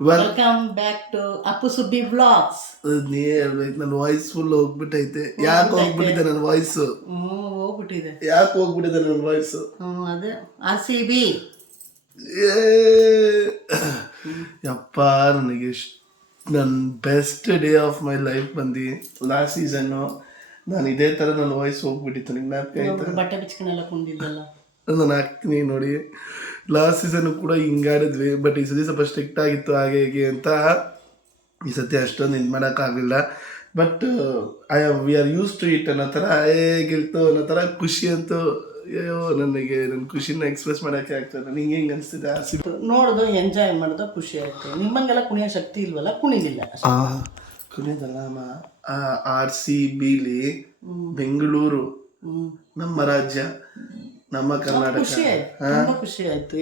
Welcome back to Appu Subbi vlogs. ನೀ ಹೇಳ್ಬೇಕು, ನನ್ನ ವಾಯ್ಸ್ ಫುಲ್ ಹೋಗ್ಬಿಟ್ಟೈತೆ. ಯಾಕೆ ಹೋಗ್ಬಿಟ್ಟಿದೆ ನನ್ನ ವಾಯ್ಸ್? ಹೋಗ್ಬಿಟ್ಟಿದೆ. ಯಾಕೆ ಹೋಗ್ಬಿಟ್ಟಿದೆ ನನ್ನ ವಾಯ್ಸ್? ಅದೇ RCB. ಯಪ್ಪ, ನನಗೆ ನನ್ನ best day of my life ಬಂದು ಲಾಸ್ಟ್ ಸೀಸನ್ನು. ನಾನು ಇದೇ ಥರ ನನ್ನ ವಾಯ್ಸ್ ಹೋಗ್ಬಿಟ್ಟಿತ್ತು. ನಿಮ್ಗೆ ನಾಲ್ಕು ಬಟ್ಟೆ ಬಿಚ್ಕೊಂಡೆಲ್ಲ ಕುಂದಿದ್ದಲ್ಲ ನಾನು ಹಾಕ್ತೀನಿ ನೋಡಿ. ಲಾಸ್ಟ್ ಸೀಸನ್ ಕೂಡ ಹಿಂಗಾಡಿದ್ವಿ, ಬಟ್ ಈ ಸತಿ ಸ್ವಲ್ಪ ಸ್ಟ್ರಿಕ್ಟ್ ಆಗಿತ್ತು ಹಾಗೆ ಹೀಗೆ ಅಂತ. ಈ ಸತಿ ಅಷ್ಟೊಂದು ಇದು ಮಾಡೋಕ್ಕಾಗಲಿಲ್ಲ. But we are use to it ಅನ್ನೋ ಥರ ಹೇಗಿಲ್ತು ಅನ್ನೋ ಥರ ಖುಷಿ ಅಂತೂ. ಅಯ್ಯೋ, ನನಗೆ ನನ್ನ ಖುಷಿನ ಎಕ್ಸ್ಪ್ರೆಸ್ ಮಾಡೋಕ್ಕೆ ಆಗ್ತದೆ. ನನಗೆ ಹೆಂಗೆ ಅನಿಸ್ತಿದೆ ನೋಡೋದು, ಎಂಜಾಯ್ ಮಾಡೋದು ಖುಷಿ ಆಯಿತು. ನಿಮ್ಮಂಗೆಲ್ಲ ಕುಣಿಯೋ ಶಕ್ತಿ ಇಲ್ವಲ್ಲ, ಕುಣಿಲಿಲ್ಲ. ಕುಣಿಯೋದಲ್ಲ ಅಮ್ಮ. RCBಲಿ ಬೆಂಗಳೂರು ನಮ್ಮ ರಾಜ್ಯ, ನಮ್ಮ ಕರ್ನಾಟಕ. ತುಂಬಾ ಖುಷಿ ಆಯ್ತು.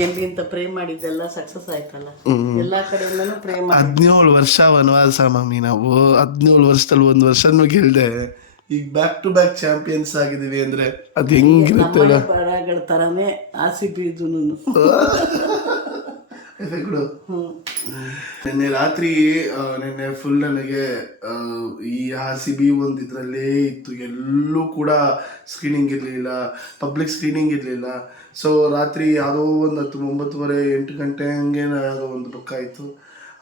ಗೆಲ್ಲಿ ಅಂತ ಪ್ರೇ ಮಾಡಿದ್ದೆಲ್ಲ ಸಕ್ಸಸ್ ಆಯ್ತಲ್ಲ. ಎಲ್ಲಾ ಕಡೆಯಿಂದನೂ ಪ್ರೇ ಮಾಡಿ 17 ವರ್ಷ ವನವಾಸ ಮಮ್ಮಿ. ನಾವು 17 ವರ್ಷದಲ್ಲಿ 1 ವರ್ಷನೂ ಗೆಲ್ದೆ ಈಗ ಬ್ಯಾಕ್ ಟು ಬ್ಯಾಕ್ ಚಾಂಪಿಯನ್ಸ್ ಆಗಿದೀವಿ ಅಂದ್ರೆ ಅದು ಹೆಂಗಿರುತ್ತೆ ಪರಗಳ ತರಾನೇ RCB ಇದೂನು. ನಿನ್ನೆ ರಾತ್ರಿ ನಿನ್ನೆ ಫುಲ್ ನನಗೆ ಈ RCB ಒಂದು ಇದರಲ್ಲೇ ಇತ್ತು. ಎಲ್ಲೂ ಕೂಡ ಸ್ಕ್ರೀನಿಂಗ್ ಇರಲಿಲ್ಲ, ಪಬ್ಲಿಕ್ ಸ್ಕ್ರೀನಿಂಗ್ ಇರಲಿಲ್ಲ. ಸೊ ರಾತ್ರಿ ಯಾವುದೋ ಒಂದು 9:30 8 ಗಂಟೆ ಹಂಗೆ ಯಾವುದೋ ಒಂದು ಬುಕ್ ಆಯಿತು.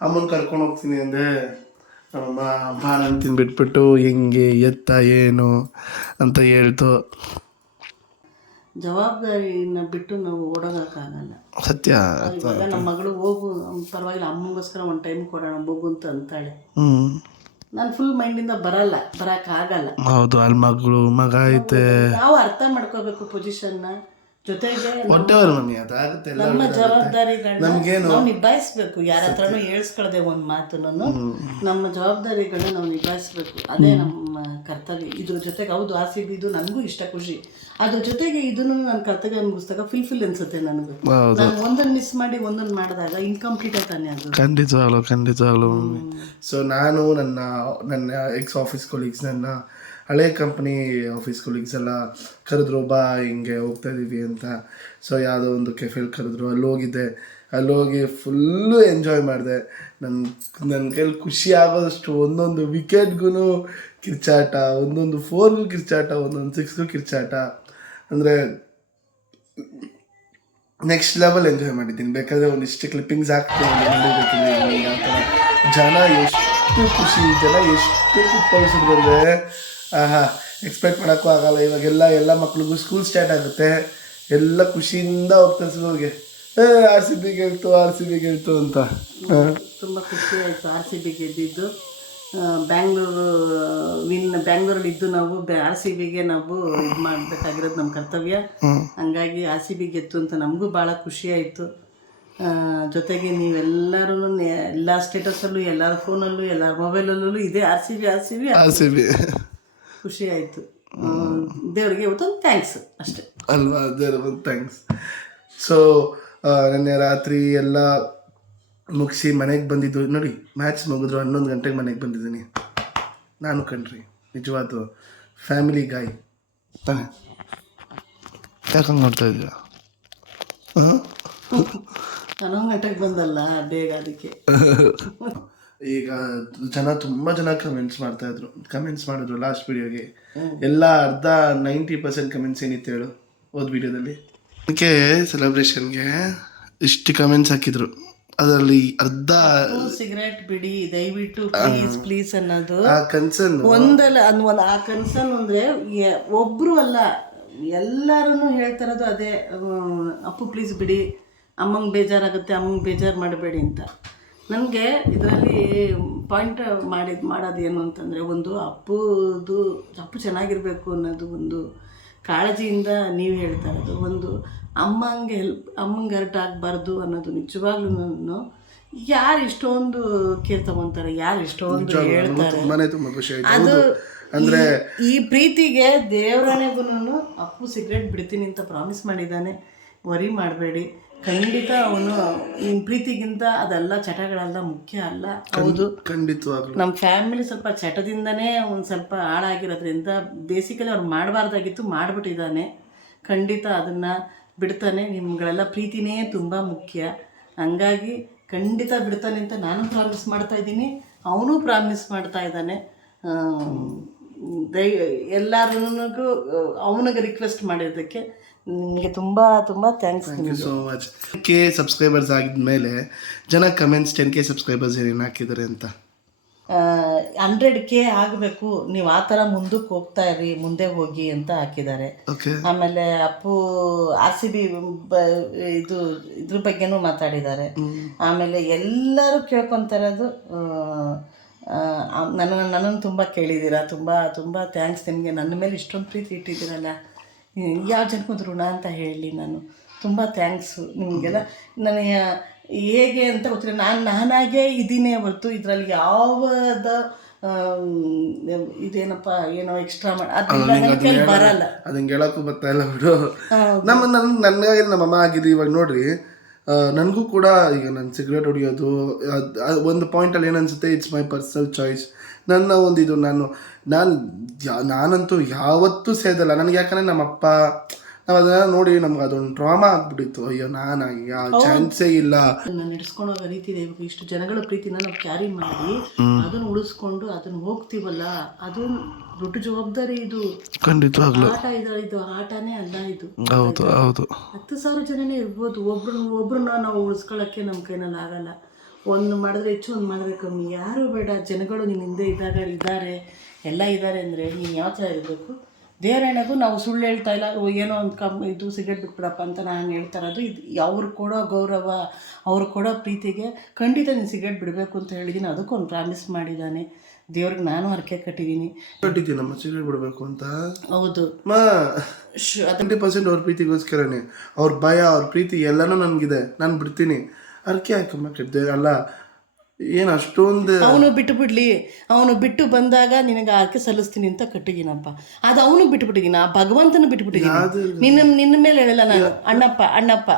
ಅಮ್ಮನ ಕರ್ಕೊಂಡು ಹೋಗ್ತೀನಿ ಅಂದೆ. ನಮ್ಮಮ್ಮ ಬಾಳ ಅಂತೀನಿ ಬಿಟ್ಬಿಟ್ಟು ಹೆಂಗೆ ಎತ್ತ ಏನು ಅಂತ ಹೇಳ್ತು. ಜವಾಬ್ದಾರಿನ ಬಿಟ್ಟು ನಾವು ಓಡೋಕ್ಕಾಗಲ್ಲ. ಸತ್ಯ. ಇವಾಗ ನಮ್ಮ ಮಗಳು ಹೋಗು, ಪರವಾಗಿಲ್ಲ, ಅಮ್ಮಗೋಸ್ಕರ ಒಂದು ಟೈಮ್ ಕೊಡೋಣ ಹೋಗು ಅಂತ ಅಂತಾಳೆ. ನಾನು ಫುಲ್ ಮೈಂಡಿಂದ ಬರೋಕ್ಕಾಗಲ್ಲ. ಹೌದು, ಅಲ್ಲಿ ಮಗಳು ಮಗ ಐತೆ. ನಾವು ಅರ್ಥ ಮಾಡ್ಕೋಬೇಕು ಪೊಸಿಷನ್ನ. ಜೊತೆಗೆ ನಮ್ಮ ಜವಾಬ್ದಾರಿಗಳನ್ನ ನಾವು ನಿಭಾಯಿಸ್ಬೇಕು. ಯಾರ ಹತ್ರನೂ ಹೇಳ್ಸ್ಕೊಳ್ದೆ ಒಂದು ಮಾತನ್ನು ನಮ್ಮ ಜವಾಬ್ದಾರಿಗಳನ್ನ ನಾವು ನಿಭಾಯಿಸ್ಬೇಕು. ಅದೇ ನಮ್ಮ ಕರ್ತವ್ಯ. ಇದ್ರ ಜೊತೆಗೆ ಹೌದು RCB ಇದು ನನಗೂ ಇಷ್ಟ, ಖುಷಿ. ಅದ್ರ ಜೊತೆಗೆ ಇದನ್ನು ನನ್ನ ಕರ್ತವ್ಯ ಮುಗಿಸ್ದಾಗ ಫಿಲ್ ಅನ್ಸುತ್ತೆ ನನಗೆ. ನಾನು ಒಂದನ್ನು ಮಿಸ್ ಮಾಡಿ ಒಂದನ್ನು ಮಾಡಿದಾಗ ಇನ್ಕಂಪ್ಲೀಟ್ ಆಯ್ತಾನೆ ಅದು. ಖಂಡಿತವಾಗ್ಲು. ಸೊ ನಾನು ನನ್ನ ಎಕ್ಸ್ ಆಫೀಸ್ ಕೊಲೀಗ್ಸ್, ನನ್ನ ಹಳೆ ಕಂಪ್ನಿ ಆಫೀಸ್ ಕೊಲೀಗ್ಸ್ ಎಲ್ಲ ಕರೆದ್ರು, ಬಾ ಹಿಂಗೆ ಹೋಗ್ತಾ ಇದ್ದೀವಿ ಅಂತ. ಸೊ ಯಾವುದೋ ಒಂದು ಕೆಫೆಲ್ ಕರೆದ್ರು, ಅಲ್ಲಿ ಹೋಗಿದ್ದೆ. ಅಲ್ಲಿ ಹೋಗಿ ಫುಲ್ಲು ಎಂಜಾಯ್ ಮಾಡಿದೆ. ನನ್ನ ಕೈಲಿ ಖುಷಿ ಆಗೋದಷ್ಟು ಒಂದೊಂದು ವಿಕೆಟ್ಗೂ ಕಿರ್ಚಾಟ, ಒಂದೊಂದು 4ಗೂ ಕಿರ್ಚಾಟ, ಒಂದೊಂದು 6ಗೂ ಕಿರ್ಚಾಟ. ಅಂದರೆ ನೆಕ್ಸ್ಟ್ ಲೆವೆಲ್ ಎಂಜಾಯ್ ಮಾಡಿದ್ದೀನಿ. ಬೇಕಾದರೆ ಒಂದಿಷ್ಟು ಕ್ಲಿಪ್ಪಿಂಗ್ಸ್ ಹಾಕ್ತೀನಿ, ನೋಡಿರ್ತೀನಿ. ಜನ ಎಷ್ಟು ಖುಷಿ, ಜನ ಎಷ್ಟು ಕುಪ್ಪಳಿಸಿದ್ರು ಅಂದರೆ ಎಕ್ಸ್ಪೆಕ್ಟ್ ಮಾಡೋಕ್ಕೂ ಆಗಲ್ಲ. ಇವಾಗೆಲ್ಲ ಎಲ್ಲ ಮಕ್ಳಿಗೂ ಸ್ಕೂಲ್ ಸ್ಟಾರ್ಟ್ ಆಗುತ್ತೆ. ಎಲ್ಲ ಖುಷಿಯಿಂದ ಹೋಗ್ತಾರೆ ಸ್ಕೂಲ್ಗೆ. RCB ಗೆಲ್ತು ಅಂತ. ತುಂಬ ಖುಷಿ ಆಯಿತು RCB ಗೆದ್ದಿದ್ದು. ಬ್ಯಾಂಗ್ಳೂರಲ್ಲಿ ಇದ್ದು ನಾವು RCBಗೆ ನಾವು ಇದು ಮಾಡಬೇಕಾಗಿರೋದು ನಮ್ಮ ಕರ್ತವ್ಯ. ಹಂಗಾಗಿ RCB ಗೆತ್ತು ಅಂತ ನಮಗೂ ಭಾಳ ಖುಷಿ ಆಯಿತು. ಜೊತೆಗೆ ನೀವೆಲ್ಲರೂ ಎಲ್ಲ ಸ್ಟೇಟಸಲ್ಲೂ, ಎಲ್ಲರ ಫೋನಲ್ಲೂ, ಎಲ್ಲರ ಮೊಬೈಲಲ್ಲೂ ಇದೇ RCB ಖುಷಿ ಆಯಿತು. ದೇವರಿಗೆ ಇವತ್ತೊಂದು ಥ್ಯಾಂಕ್ಸ್ ಅಷ್ಟೇ ಅಲ್ವಾ, ದೇವ್ರಿಗೆ ಥ್ಯಾಂಕ್ಸ್. ಸೊ ನೆನ್ನೆ ರಾತ್ರಿ ಎಲ್ಲ ಮುಗಿಸಿ ಮನೆಗೆ ಬಂದಿದ್ದು ನೋಡಿ. ಮ್ಯಾಚ್ ಮುಗಿದ್ರು 11 ಗಂಟೆಗೆ ಮನೆಗೆ ಬಂದಿದ್ದೀನಿ ನಾನು. ಕಣ್ರಿ, ನಿಜವಾದ ಫ್ಯಾಮಿಲಿ ಗಾಯ್ ತಾನೆ. ಯಾಕಂಗೆ ನೋಡ್ತಾ ಇದ್ದೀರಾ? 11 ಗಂಟೆಗೆ ಬಂದಲ್ಲ ಬೇಗ, ಅದಕ್ಕೆ. ಈಗ ತುಂಬ ಜನ ಕಮೆಂಟ್ಸ್ ಮಾಡಿದ್ರು ಲಾಸ್ಟ್ ವಿಡಿಯೋಗೆ. ಎಲ್ಲ 90% ಕಮೆಂಟ್ಸ್ ಏನಿತ್ತು ಹೇಳು ಹೋದ ವಿಡಿಯೋದಲ್ಲಿ. ಅದಕ್ಕೆ ಸೆಲೆಬ್ರೇಷನ್ಗೆ ಇಷ್ಟು ಕಮೆಂಟ್ಸ್ ಹಾಕಿದ್ರು. ಅದರಲ್ಲಿ ಅರ್ಧ ಸಿಗರೇಟ್ ಬಿಡಿ ದಯವಿಟ್ಟು ಪ್ಲೀಸ್ ಅನ್ನೋದು ಕನ್ಸರ್ನ್ ಒಂದಲ್ಲ. ಆ ಕನ್ಸರ್ನ್ ಅಂದರೆ ಒಬ್ಬರು ಅಲ್ಲ, ಎಲ್ಲರೂ ಹೇಳ್ತಾರದು ಅದೇ. ಅಪ್ಪು ಪ್ಲೀಸ್ ಬಿಡಿ, ಅಮ್ಮಂಗೆ ಬೇಜಾರಾಗುತ್ತೆ, ಅಮ್ಮಂಗೆ ಬೇಜಾರು ಮಾಡಬೇಡಿ ಅಂತ. ನನಗೆ ಇದರಲ್ಲಿ ಪಾಯಿಂಟ್ ಮಾಡೋದು ಏನು ಅಂತಂದರೆ, ಒಂದು ಅಪ್ಪು ಚೆನ್ನಾಗಿರಬೇಕು ಅನ್ನೋದು ಒಂದು ಕಾಳಜಿಯಿಂದ ನೀವು ಹೇಳ್ತಾ ಇರೋದು. ಒಂದು ಅಮ್ಮಂಗೆ ಹರ್ಟ್ ಆಗಬಾರ್ದು ಅನ್ನೋದು. ನಿಜವಾಗ್ಲೂ ಯಾರು ಇಷ್ಟೊಂದು ಕೇರ್ ತಗೊತಾರೆ, ಯಾರು ಇಷ್ಟೊಂದು ಹೇಳ್ತಾರೆ. ಅದು ಅಂದರೆ ಈ ಪ್ರೀತಿಗೆ ದೇವರಣೆಗೂ ಅಪ್ಪು ಸಿಗರೇಟ್ ಬಿಡ್ತೀನಿ ಅಂತ ಪ್ರಾಮಿಸ್ ಮಾಡಿದ್ದಾನೆ. ವರಿ ಮಾಡಬೇಡಿ, ಖಂಡಿತ ಅವನು ನಿಮ್ಮ ಪ್ರೀತಿಗಿಂತ ಅದೆಲ್ಲ ಚಟಗಳೆಲ್ಲ ಮುಖ್ಯ ಅಲ್ಲ. ಹೌದು, ಖಂಡಿತವಾಗ್ಲೂ ನಮ್ಮ ಫ್ಯಾಮಿಲಿ ಸ್ವಲ್ಪ ಚಟದಿಂದನೇ ಒಂದು ಸ್ವಲ್ಪ ಹಾಳಾಗಿರೋದ್ರಿಂದ ಬೇಸಿಕಲಿ ಅವ್ರು ಮಾಡಬಾರ್ದಾಗಿತ್ತು, ಮಾಡಿಬಿಟ್ಟಿದ್ದಾನೆ. ಖಂಡಿತ ಅದನ್ನು ಬಿಡ್ತಾನೆ. ನಿಮ್ಗಳೆಲ್ಲ ಪ್ರೀತಿನೇ ತುಂಬ ಮುಖ್ಯ. ಹಂಗಾಗಿ ಖಂಡಿತ ಬಿಡ್ತಾನೆ ಅಂತ ನಾನು ಪ್ರಾಮಿಸ್ ಮಾಡ್ತಾ ಇದ್ದೀನಿ, ಅವನು ಪ್ರಾಮಿಸ್ ಮಾಡ್ತಾ ಇದ್ದಾನೆ. ಎಲ್ಲರಿಗೂ ಅವನಿಗೆ ರಿಕ್ವೆಸ್ಟ್ ಮಾಡಿದ್ದಕ್ಕೆ ನಿಮಗೆ ತುಂಬ ತುಂಬ thanks. Thank you so much. K subscribers ಆಗಿದ್ಮೇಲೆ ಜನ ಕಮೆಂಟ್ಸ್ 10K ಸಬ್ಸ್ಕ್ರೈಬರ್ಸ್ ಏನೇನು ಹಾಕಿದ್ದಾರೆ ಅಂತ. 100K ಆಗಬೇಕು, ನೀವು ಆ ಥರ ಮುಂದಕ್ಕೆ ಹೋಗ್ತಾ ಇರಿ, ಮುಂದೆ ಹೋಗಿ ಅಂತ ಹಾಕಿದ್ದಾರೆ. ಓಕೆ. ಆಮೇಲೆ ಅಪ್ಪು RCB ಇದ್ರ ಬಗ್ಗೆನೂ ಮಾತಾಡಿದ್ದಾರೆ. ಆಮೇಲೆ ಎಲ್ಲರೂ ಕೇಳ್ಕೊತಾ ಇರೋದು, ನನ್ನನ್ನು ತುಂಬ ಕೇಳಿದ್ದೀರಾ, ತುಂಬ ತುಂಬ ಥ್ಯಾಂಕ್ಸ್ ನಿಮಗೆ, ನನ್ನ ಮೇಲೆ ಇಷ್ಟೊಂದು ಪ್ರೀತಿ ಇಟ್ಟಿದ್ದೀರಲ್ಲ, ಯಾವ ಜನ್ಮದ ಋಣ ಅಂತ ಹೇಳಿ ನಾನು. ತುಂಬ ಥ್ಯಾಂಕ್ಸು ನಿಮಗೆಲ್ಲ. ನನಗೆ ಹೇಗೆ ಅಂತ ಗೊತ್ತಿಲ್ಲ, ನಾನಾಗೇ ಇದ್ದೀನಿ ಹೊರತು ಇದರಲ್ಲಿ ಯಾವ್ದು ಇದೇನಪ್ಪ ಏನೋ ಎಕ್ಸ್ಟ್ರಾ ಮಾಡಿ ಬರಲ್ಲ. ಅದಂಗೆ ಹೇಳೋಕ್ಕೂ ಬರ್ತಾ ಇಲ್ಲ ಬಿಡು. ನನಗಾಗಿ ನಮ್ಮಮ್ಮ ಆಗಿದೆ. ಇವಾಗ ನೋಡ್ರಿ, ನನಗೂ ಕೂಡ ಈಗ ನಾನು ಸಿಗರೇಟ್ ಹೊಡಿಯೋದು ಒಂದು ಪಾಯಿಂಟಲ್ಲಿ ಏನನ್ಸುತ್ತೆ, ಇಟ್ಸ್ ಮೈ ಪರ್ಸನಲ್ ಚಾಯ್ಸ್, ನನ್ನ ಒಂದು ಇದು. ನಾನಂತೂ ಯಾವತ್ತೂ ಸೇದಲ್ಲ. ನನಗೆ ಯಾಕಂದರೆ ನಮ್ಮಪ್ಪ ನಾವು ಅದನ್ನ ನೋಡಿ ನಮ್ಗೆ ಅದೊಂದು ಟ್ರಾಮಾ ಆಗ್ಬಿಟ್ಟಿತ್ತು. ಅಯ್ಯೋ ನಾನಾಗಿ ಯಾವ ಚಾನ್ಸೇ ಇಲ್ಲ. ನಾನು ನಡೆಸ್ಕೊಂಡು ಹೋಗೋ ರೀತಿ ಇದೆ. ಇಷ್ಟು ಜನಗಳ ಪ್ರೀತಿನ ನಾವು ಕ್ಯಾರಿ ಮಾಡಿ ಅದನ್ನು ಉಳಿಸ್ಕೊಂಡು ಅದನ್ನು ಹೋಗ್ತೀವಲ್ಲ, ಅದು ದೊಡ್ಡ ಜವಾಬ್ದಾರಿ. ಇದು ಖಂಡಿತವಾಗ್ಲೂ ಆಟ ಇದು ಆಟನೇ ಅಲ್ಲ. ಇದು ಹೌದು ಹೌದು. 10,000 ಜನನೇ ಇರ್ಬೋದು, ಒಬ್ರನ್ನ ನಾವು ಉಳಿಸ್ಕೊಳ್ಳೋಕ್ಕೆ ನಮ್ಮ ಕೈನಲ್ಲಿ ಆಗಲ್ಲ. ಒಂದು ಮಾಡಿದ್ರೆ ಹೆಚ್ಚು, ಒಂದು ಮಾಡಿದ್ರೆ ಕಮ್ಮಿ, ಯಾರು ಬೇಡ. ಜನಗಳು ನಿನ್ನ ಹಿಂದೆ ಇದ್ದಾರೆ, ಎಲ್ಲ ಇದ್ದಾರೆ ಅಂದರೆ ನೀನು ಯಾವ ಥರ ಇರಬೇಕು. ದೇವರಣೆಗೂ ನಾವು ಸುಳ್ಳು ಹೇಳ್ತಾ ಇಲ್ಲ, ಏನೋ ಒಂದು ಇದು ಸಿಗರೇಟ್ ಬಿಟ್ಬಿಡಪ್ಪ ಅಂತ ನಾನು ಹೇಳ್ತಾ ಇರೋದು. ಇದು ಅವ್ರು ಕೊಡೋ ಗೌರವ, ಅವ್ರು ಕೊಡೋ ಪ್ರೀತಿಗೆ ಖಂಡಿತ ನೀನು ಸಿಗರೇಟ್ ಬಿಡಬೇಕು ಅಂತ ಹೇಳಿದ್ದೀನಿ. ಅದಕ್ಕೊಂದು ಪ್ರಾಮಿಸ್ ಮಾಡಿದ್ದಾನೆ ದೇವ್ರಿಗೆ. ನಾನು ಹರಕೆ ಕಟ್ಟಿದ್ದೀನಿ ನಮ್ಮ ಸಿಗರೇಟ್ ಬಿಡಬೇಕು ಅಂತ. ಹೌದು, 20% ಅವ್ರ ಪ್ರೀತಿಗೋಸ್ಕರನೇ. ಅವ್ರ ಭಯ, ಅವ್ರ ಪ್ರೀತಿ ಎಲ್ಲನೂ ನನಗಿದೆ. ನಾನು ಬಿಡ್ತೀನಿ, ಹರಕೆ ಹಾಕಮ್ಮ ಕಟ್ಟಿದೆ ಅಲ್ಲ. ಏನು ಅಷ್ಟೊಂದು ಅವನು ಬಿಟ್ಟು ಬಿಡ್ಲಿ, ಅವನು ಬಿಟ್ಟು ಬಂದಾಗ ನಿನಗೆ ಆರ್ಕೆ ಸಲ್ಲಿಸ್ತೀನಿ ಅಂತ ಕಟ್ಟಿದ್ದೀನಪ್ಪ. ಅದು ಅವನು ಬಿಟ್ಟುಬಿಟ್ಟಿದ್ದೀನಿ, ಆ ಭಗವಂತನ ಬಿಟ್ಟುಬಿಟ್ಟಿದ್ದೀನಿ. ನಿನ್ನ ಮೇಲೆ ಹೇಳಲ್ಲ ನಾನು. ಅಣ್ಣಪ್ಪ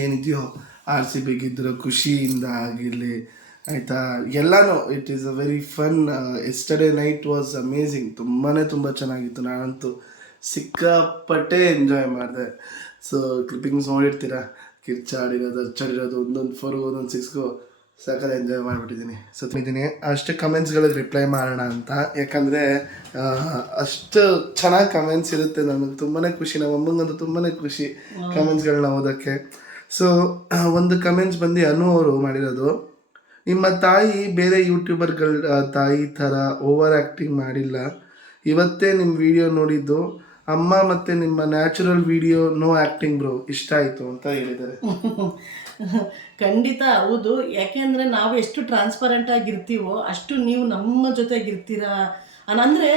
ಏನಿದೆಯೋ RCB ಗೆದ್ದಿರೋ ಖುಷಿಯಿಂದ ಆಗಿರಲಿ, ಆಯಿತಾ, ಎಲ್ಲನೂ. It is a very fun. Yesterday night was amazing. ತುಂಬ ಚೆನ್ನಾಗಿತ್ತು. ನಾನಂತೂ ಸಿಕ್ಕಾಪಟ್ಟೆ ಎಂಜಾಯ್ ಮಾಡಿದೆ. ಸೊ ಕ್ಲಿಪ್ಪಿಂಗ್ಸ್ ನೋಡಿರ್ತೀರ, ಕಿರ್ಚಾಡಿರೋದು, ಅಚ್ಚಾಡಿರೋದು, ಒಂದೊಂದು 4 ಒಂದೊಂದು 6 ಸಾಕಾದ ಎಂಜಾಯ್ ಮಾಡಿಬಿಟ್ಟಿದ್ದೀನಿ. ಇದ್ದೀನಿ ಅಷ್ಟು ಕಮೆಂಟ್ಸ್ಗಳಿಗೆ ರಿಪ್ಲೈ ಮಾಡೋಣ ಅಂತ. ಯಾಕಂದರೆ ಅಷ್ಟು ಚೆನ್ನಾಗಿ ಕಮೆಂಟ್ಸ್ ಇರುತ್ತೆ. ನನಗೆ ತುಂಬಾ ಖುಷಿ, ನಮ್ಮ ಅಮ್ಮಂಗಂತೂ ತುಂಬಾ ಖುಷಿ ಕಮೆಂಟ್ಸ್ಗಳನ್ನ ಓದೋಕ್ಕೆ. ಸೊ ಒಂದು ಕಮೆಂಟ್ಸ್ ಬಂದು ಅನು ಅವರು ಮಾಡಿರೋದು, ನಿಮ್ಮ ತಾಯಿ ಬೇರೆ ಯೂಟ್ಯೂಬರ್ಗಳ ತಾಯಿ ಥರ ಓವರ್ ಆ್ಯಕ್ಟಿಂಗ್ ಮಾಡಿಲ್ಲ. ಇವತ್ತೇ ನಿಮ್ಮ ವಿಡಿಯೋ ನೋಡಿದ್ದು, ಅಮ್ಮ ಮತ್ತು ನಿಮ್ಮ natural video no acting bro ಇಷ್ಟ ಆಯಿತು ಅಂತ ಹೇಳಿದ್ದಾರೆ. ಖಂಡಿತ ಹೌದು. ಯಾಕೆಂದರೆ ನಾವು ಎಷ್ಟು ಟ್ರಾನ್ಸ್ಪರೆಂಟ್ ಆಗಿರ್ತೀವೋ ಅಷ್ಟು ನೀವು ನಮ್ಮ ಜೊತೆಗಿರ್ತೀರಾ ಅಂದರೆ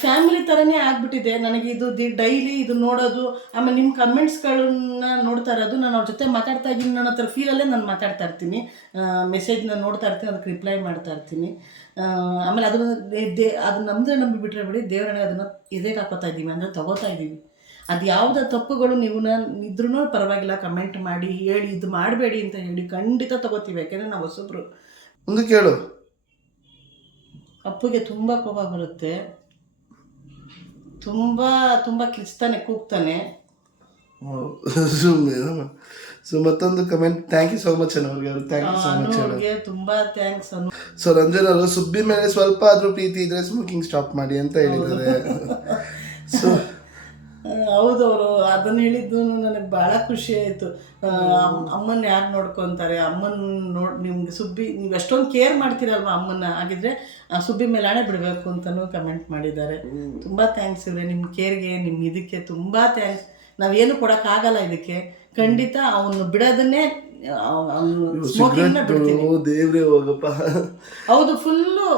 ಫ್ಯಾಮಿಲಿ ಥರನೇ ಆಗಿಬಿಟ್ಟಿದೆ ನನಗೆ. ಇದು ಡೈಲಿ ಇದು ನೋಡೋದು, ಆಮೇಲೆ ನಿಮ್ಮ ಕಮೆಂಟ್ಸ್ಗಳನ್ನ ನೋಡ್ತಾ ಇರೋದು, ನಾನು ಅವ್ರ ಜೊತೆ ಮಾತಾಡ್ತಾ ಇದ್ದೀನಿ, ನನ್ನ ಹತ್ರ ಫೀಲಲ್ಲೇ ನಾನು ಮಾತಾಡ್ತಾ ಇರ್ತೀನಿ, ಮೆಸೇಜ್ನ ನೋಡ್ತಾ ಇರ್ತೀನಿ, ಅದಕ್ಕೆ ರಿಪ್ಲೈ ಮಾಡ್ತಾ ಇರ್ತೀನಿ. ಆಮೇಲೆ ಅದು ನಮ್ಮದೇ ನಂಬಿಬಿಟ್ರೆ ಬಿಡಿ, ದೇವರನ್ನ ಅದನ್ನು ಎದೆಗೆ ಹಾಕೋತಾ ಇದ್ದೀವಿ ಅಂದರೆ ತಗೋತಾ ಇದ್ದೀವಿ. ಅದು ಯಾವುದೇ ತಪ್ಪುಗಳು ನೀವು ಇದ್ರೂ ಪರವಾಗಿಲ್ಲ, ಕಮೆಂಟ್ ಮಾಡಿ ಹೇಳಿ, ಇದು ಮಾಡಬೇಡಿ ಅಂತ ಹೇಳಿ ಖಂಡಿತ ತಗೋತೀವಿ. ಯಾಕೆಂದರೆ ನಾವು ಹೊಸಬ್ರು. ಒಂದು ಕೇಳು, ಅಪ್ಪುಗೆ ತುಂಬ ಕೋಪ ಬರುತ್ತೆ, ತುಂಬ ಕಿಚ್ತಾನೆ, ಕೂಗ್ತಾನೆ. ಸೊ ಮತ್ತೊಂದು comment, thank you so much ಅವ್ರಿಗೆ. ಥ್ಯಾಂಕ್ ಯು ಸೋ ಮಚ್ ಅವ್ರಿಗೆ ತುಂಬ ಥ್ಯಾಂಕ್ಸ್. ಸೊ ರಂಜನ್ ಅವರು ಸುಬ್ಬಿ ಮೇಲೆ ಸ್ವಲ್ಪ ಆದರೂ ಪ್ರೀತಿ ಇದ್ರೆ ಸ್ಮೋಕಿಂಗ್ ಸ್ಟಾಪ್ ಮಾಡಿ ಅಂತ ಹೇಳಿದ್ದಾರೆ. ಸೊ ಹೌದು, ಅವರು ಅದನ್ನು ಹೇಳಿದ್ದು ನನಗೆ ಭಾಳ ಖುಷಿ ಆಯಿತು. ಅಮ್ಮನ ಯಾರು ನೋಡ್ಕೊತಾರೆ, ಅಮ್ಮನ ನಿಮ್ಗೆ ನೀವು ಎಷ್ಟೊಂದು ಕೇರ್ ಮಾಡ್ತೀರಲ್ವ ಅಮ್ಮನ, ಆಗಿದ್ರೆ ಸುಬ್ಬಿ ಮೇಲೆ ಹಣೆ ಬಿಡಬೇಕು ಅಂತಲೂ ಕಮೆಂಟ್ ಮಾಡಿದ್ದಾರೆ. ತುಂಬ ಥ್ಯಾಂಕ್ಸ್ ಇವ್ರೆ, ನಿಮ್ಮ ಕೇರ್ಗೆ, ನಿಮ್ಮ ಇದಕ್ಕೆ ತುಂಬ ಥ್ಯಾಂಕ್ಸ್. ನಾವೇನು ಕೊಡೋಕ್ಕಾಗಲ್ಲ ಇದಕ್ಕೆ. ಖಂಡಿತ ಅವನು ಬಿಡೋದನ್ನೇ ದೇವ್ರೇ ಹೋಗಪ್ಪ. ಹೌದು, ಫುಲ್ಲು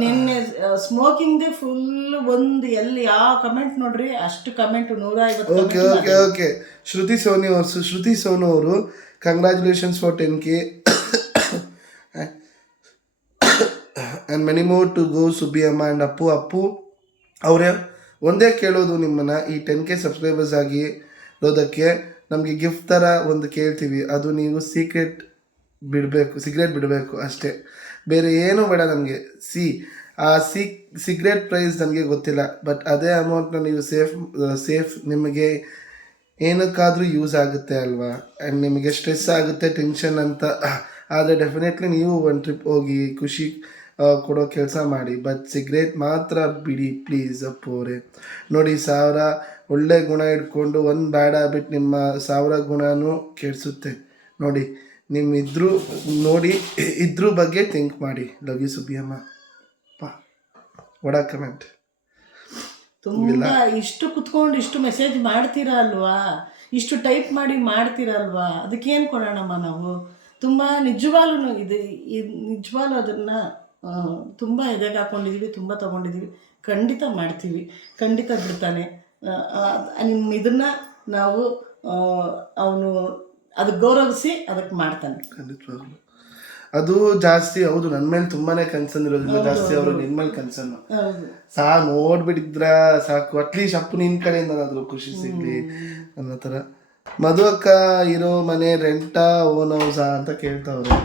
ನಿನ್ನೆ ಸ್ಮೋಕಿಂಗ್ದೇ ಫುಲ್ ಒಂದು ಎಲ್ಲಿ ಯಾವ ಕಮೆಂಟ್ ನೋಡ್ರಿ ಅಷ್ಟು ಕಮೆಂಟ್ 150. ಓಕೆ ಶ್ರುತಿ ಸೋನು ಅವರು congratulations for 10K and many more to go. Subbi ಅಮ್ಮ ಆ್ಯಂಡ್ ಅಪ್ಪು ಅವರೇ ಒಂದೇ ಕೇಳೋದು ನಿಮ್ಮನ್ನು, ಈ 10K ಸಬ್ಸ್ಕ್ರೈಬರ್ಸ್ ಆಗಿ ಇರೋದಕ್ಕೆ ನಮಗೆ ಗಿಫ್ಟ್ ಥರ ಒಂದು ಕೇಳ್ತೀವಿ. ಅದು ನೀವು ಸಿಗರೇಟ್ ಬಿಡಬೇಕು ಅಷ್ಟೇ, ಬೇರೆ ಏನೂ ಬೇಡ ನಮಗೆ. ಆ ಸಿಗರೇಟ್ ಪ್ರೈಸ್ ನನಗೆ ಗೊತ್ತಿಲ್ಲ, ಬಟ್ ಅದೇ ಅಮೌಂಟ್ನ ನೀವು ಸೇಫ್ ನಿಮಗೆ ಏನಕ್ಕಾದರೂ ಯೂಸ್ ಆಗುತ್ತೆ ಅಲ್ವಾ. ಆ್ಯಂಡ್ ನಿಮಗೆ ಸ್ಟ್ರೆಸ್ ಆಗುತ್ತೆ, ಟೆನ್ಷನ್ ಅಂತ ಆದರೆ ಡೆಫಿನೆಟ್ಲಿ ನೀವು ಒಂದು ಟ್ರಿಪ್ ಹೋಗಿ ಖುಷಿ ಕೊಡೋ ಕೆಲಸ ಮಾಡಿ. ಬಟ್ ಸಿಗರೇಟ್ ಮಾತ್ರ ಬಿಡಿ ಪ್ಲೀಸ್ ಅಪ್ಪು ಅವರೇ. ನೋಡಿ 1000 ಒಳ್ಳೆ ಗುಣ ಇಟ್ಕೊಂಡು ಒಂದು ಬ್ಯಾಡ್ ಹ್ಯಾಬಿಟ್ ನಿಮ್ಮ 1000 ಗುಣನೂ ಕೆಡಿಸುತ್ತೆ. ನೋಡಿ ಇದ್ರ ಬಗ್ಗೆ ಥಿಂಕ್ ಮಾಡಿ. Love you ಸುಬ್ಬಿಯಮ್ಮ. ಕಮೆಂಟ್ ತುಂಬ ಇಷ್ಟು ಕುತ್ಕೊಂಡು ಇಷ್ಟು ಮೆಸೇಜ್ ಮಾಡ್ತೀರಾ ಅಲ್ವಾ, ಇಷ್ಟು ಟೈಪ್ ಮಾಡಿ ಮಾಡ್ತೀರಾ ಅಲ್ವಾ, ಅದಕ್ಕೇನು ಕೊಡೋಣಮ್ಮ ನಾವು. ತುಂಬ ನಿಜವಾಗ್ಲೂ ನಿಜವಾಗ್ಲೂ ಅದನ್ನು ತುಂಬ ಎದೆಗೆ ಹಾಕ್ಕೊಂಡಿದ್ದೀವಿ, ತುಂಬ ತೊಗೊಂಡಿದ್ದೀವಿ. ಖಂಡಿತ ಮಾಡ್ತೀವಿ, ಖಂಡಿತ ಬಿಡ್ತಾನೆ. ಇದನ್ನು ನಾವು ಅವನು ಅದಕ್ಕೆ ಗೌರವಿಸಿ ಅದಕ್ಕೆ ಮಾಡ್ತಾನೆ. ಖಂಡಿತವಾಗ್ಲು ಅದು ಜಾಸ್ತಿ ಹೌದು. ನನ್ನ ಮೇಲೆ ತುಂಬಾನೇ ಕನ್ಸರ್ನ್ ಇರೋದ್ರಿಂದ ಜಾಸ್ತಿ ಅವರು ನಿನ್ ಮೇಲೆ ಕನ್ಸರ್ನ್. ನೋಡ್ಬಿಟ್ಟಿದ್ರ ಸಾಕು, ಅಟ್ಲೀಸ್ಟ್ ಅಪ್ಪು ನಿನ್ ಕಡೆಯಿಂದನಾದ್ರೂ ಖುಷಿ ಸಿಗ್ಲಿ ಅನ್ನೋ ತರ. ಮಧು ಅಕ್ಕ ಇರೋ ಮನೆ ರೆಂಟಾ ಓನ್ ಹೌಸ್ ಅಂತ ಕೇಳ್ತಾವ್ರೆ.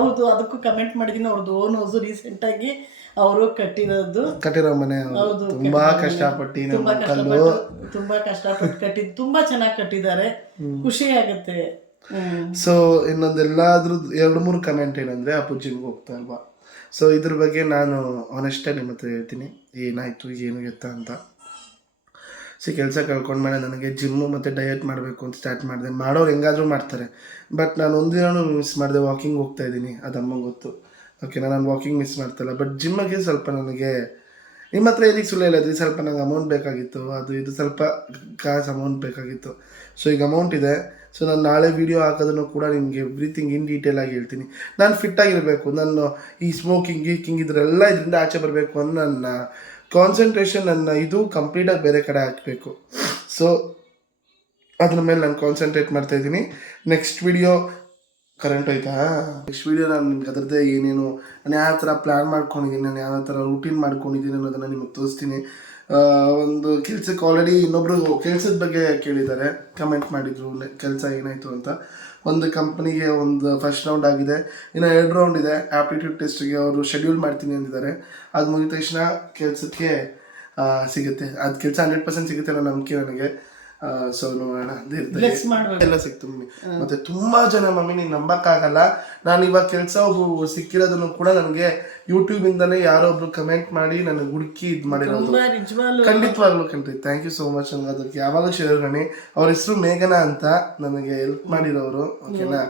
ಹೌದು, ಅದಕ್ಕೂ ಕಮೆಂಟ್ ಮಾಡಿದೀನಿ. ಅವ್ರದ್ದು ಓನ್ ಹೌಸ್ ರೀಸೆಂಟ್ ಆಗಿ ಅವರು ಕಟ್ಟಿರೋ ಮನೆ. ತುಂಬಾ ಕಷ್ಟಪಟ್ಟು ತುಂಬಾ ಕಷ್ಟಪಟ್ಟು ಕಟ್ಟಿದ್ದು, ತುಂಬಾ ಚೆನ್ನಾಗಿ ಕಟ್ಟಿದ್ದಾರೆ. ಖುಷಿ ಆಗುತ್ತೆ. ಸೊ ಇನ್ನೊಂದೆಲ್ಲಾದ್ರೂ 2-3 ಕಮೆಂಟ್ ಏನಂದ್ರೆ ಅಪ್ಪು ಜಿಮ್ಗೆ ಹೋಗ್ತಾ ಅಲ್ವಾ. ಸೊ ಇದ್ರ ಬಗ್ಗೆ ನಾನು ಆನೆಸ್ಟಾಗಿ ನಿಮ್ಮ ಹತ್ರ ಹೇಳ್ತೀನಿ, ಏನಾಯ್ತು ಏನು ಎತ್ತ ಅಂತ. ಕೆಲಸ ಕಳ್ಕೊಂಡ್ಮೇಲೆ ನನಗೆ ಜಿಮ್ಮು ಮತ್ತು ಡಯಟ್ ಮಾಡಬೇಕು ಅಂತ ಸ್ಟಾರ್ಟ್ ಮಾಡಿದೆ. ಮಾಡೋರು ಹೆಂಗಾದರೂ ಮಾಡ್ತಾರೆ, ಬಟ್ ನಾನು ಒಂದಿನೂ ಮಿಸ್ ಮಾಡಿದೆ. ವಾಕಿಂಗ್ ಹೋಗ್ತಾ ಇದ್ದೀನಿ, ಅದು ಅಮ್ಮಂಗೆ ಗೊತ್ತು. ಓಕೆನಾ, ನಾನು ವಾಕಿಂಗ್ ಮಿಸ್ ಮಾಡ್ತಾಯಿಲ್ಲ. ಬಟ್ ಜಿಮ್ಮಿಗೆ ಸ್ವಲ್ಪ ನನಗೆ ನಿಮ್ಮ ಹತ್ರ ಏನಕ್ಕೆ ಸುಳ್ಳು ಹೇಳಿದ್ರಿ, ಸ್ವಲ್ಪ ನನಗೆ ಅಮೌಂಟ್ ಬೇಕಾಗಿತ್ತು, ಅದು ಇದು ಸ್ವಲ್ಪ ಕಾಸು ಅಮೌಂಟ್ ಬೇಕಾಗಿತ್ತು. ಸೊ ಈಗ ಅಮೌಂಟ್ ಇದೆ. ಸೊ ನಾನು ನಾಳೆ ವೀಡಿಯೋ ಹಾಕೋದನ್ನು ಕೂಡ ನಿಮಗೆ ಎವ್ರಿಥಿಂಗ್ ಇನ್ ಡೀಟೇಲಾಗಿ ಹೇಳ್ತೀನಿ. ನಾನು ಫಿಟ್ಟಾಗಿರಬೇಕು, ನಾನು ಈ ಸ್ಮೋಕಿಂಗ್ ಇದರೆಲ್ಲ ಇದರಿಂದ ಆಚೆ ಬರಬೇಕು ಅನ್ನೋ ನನ್ನ ಕಾನ್ಸಂಟ್ರೇಷನ್, ನನ್ನ ಇದು ಕಂಪ್ಲೀಟಾಗಿ ಬೇರೆ ಕಡೆ ಹಾಕಬೇಕು. ಸೊ ಅದ್ರ ಮೇಲೆ ನಾನು ಕಾನ್ಸಂಟ್ರೇಟ್ ಮಾಡ್ತಾಯಿದ್ದೀನಿ. ನೆಕ್ಸ್ಟ್ ವಿಡಿಯೋ ಕರೆಂಟ್ ಹೋಯ್ತಾ, ನೆಕ್ಸ್ಟ್ ವೀಡಿಯೋ ನಾನು ನಿಮ್ಗೆ ಅದರದ್ದೇ ಏನೇನು ನಾನು ಯಾವ ಥರ ಪ್ಲ್ಯಾನ್ ಮಾಡ್ಕೊಂಡಿದ್ದೀನಿ, ನಾನು ಯಾವ ಥರ ರೂಟೀನ್ ಮಾಡ್ಕೊಂಡಿದ್ದೀನಿ ಅನ್ನೋದನ್ನು ನಿಮಗೆ ತೋರಿಸ್ತೀನಿ. ಒಂದು ಕೆಲಸಕ್ಕೆ ಆಲ್ರೆಡಿ ಇನ್ನೊಬ್ಬರು ಕೆಲಸದ ಬಗ್ಗೆ ಕೇಳಿದ್ದಾರೆ, ಕಮೆಂಟ್ ಮಾಡಿದರು ಕೆಲಸ ಏನಾಯಿತು ಅಂತ. ಒಂದು ಕಂಪ್ನಿಗೆ ಒಂದು ಫಸ್ಟ್ ರೌಂಡ್ ಆಗಿದೆ, ಇನ್ನು 2 ರೌಂಡ್ ಇದೆ. ಆ್ಯಪ್ಟಿಟ್ಯೂಡ್ ಟೆಸ್ಟ್ಗೆ ಅವರು ಶೆಡ್ಯೂಲ್ ಮಾಡ್ತೀನಿ ಅಂದಿದ್ದಾರೆ. ಅದು ಮುಗಿದ ತಕ್ಷಣ ಕೆಲಸಕ್ಕೆ ಸಿಗುತ್ತೆ. ಅದು ಕೆಲಸ 100% ಸಿಗುತ್ತೆ ಅನ್ನೋ ನಂಬಿಕೆ ನನಗೆ. ಸೊ ನೋಡೋಣ, ಎಲ್ಲ ಸಿಕ್ತು ಮಮ್ಮಿ. ಮತ್ತೆ ತುಂಬಾ ಜನ ಮಮ್ಮಿ ನೀನು ನಂಬಕ್ಕಾಗಲ್ಲ, ನಾನು ಇವಾಗ ಕೆಲಸ ಸಿಕ್ಕಿರೋದನ್ನು ಕೂಡ ನನಗೆ ಯೂಟ್ಯೂಬ್ ಇಂದಾನೆ ಯಾರೋ ಒಬ್ರು ಕಮೆಂಟ್ ಮಾಡಿ ನನಗೆ ಹುಡುಕಿ ಇದು ಮಾಡಿರೋದು. ಖಂಡಿತವಾಗ್ಲೂ ಥ್ಯಾಂಕ್ ಯು ಸೋ ಮಚ್. ನನಗೆ ಅದಕ್ಕೆ ಯಾವಾಗ ಶೇರ್ಗಣಿ, ಅವ್ರ ಹೆಸರು ಮೇಘನಾ ಅಂತ, ನನಗೆ ಹೆಲ್ಪ್ ಮಾಡಿರೋರು. ಓಕೆನಾ,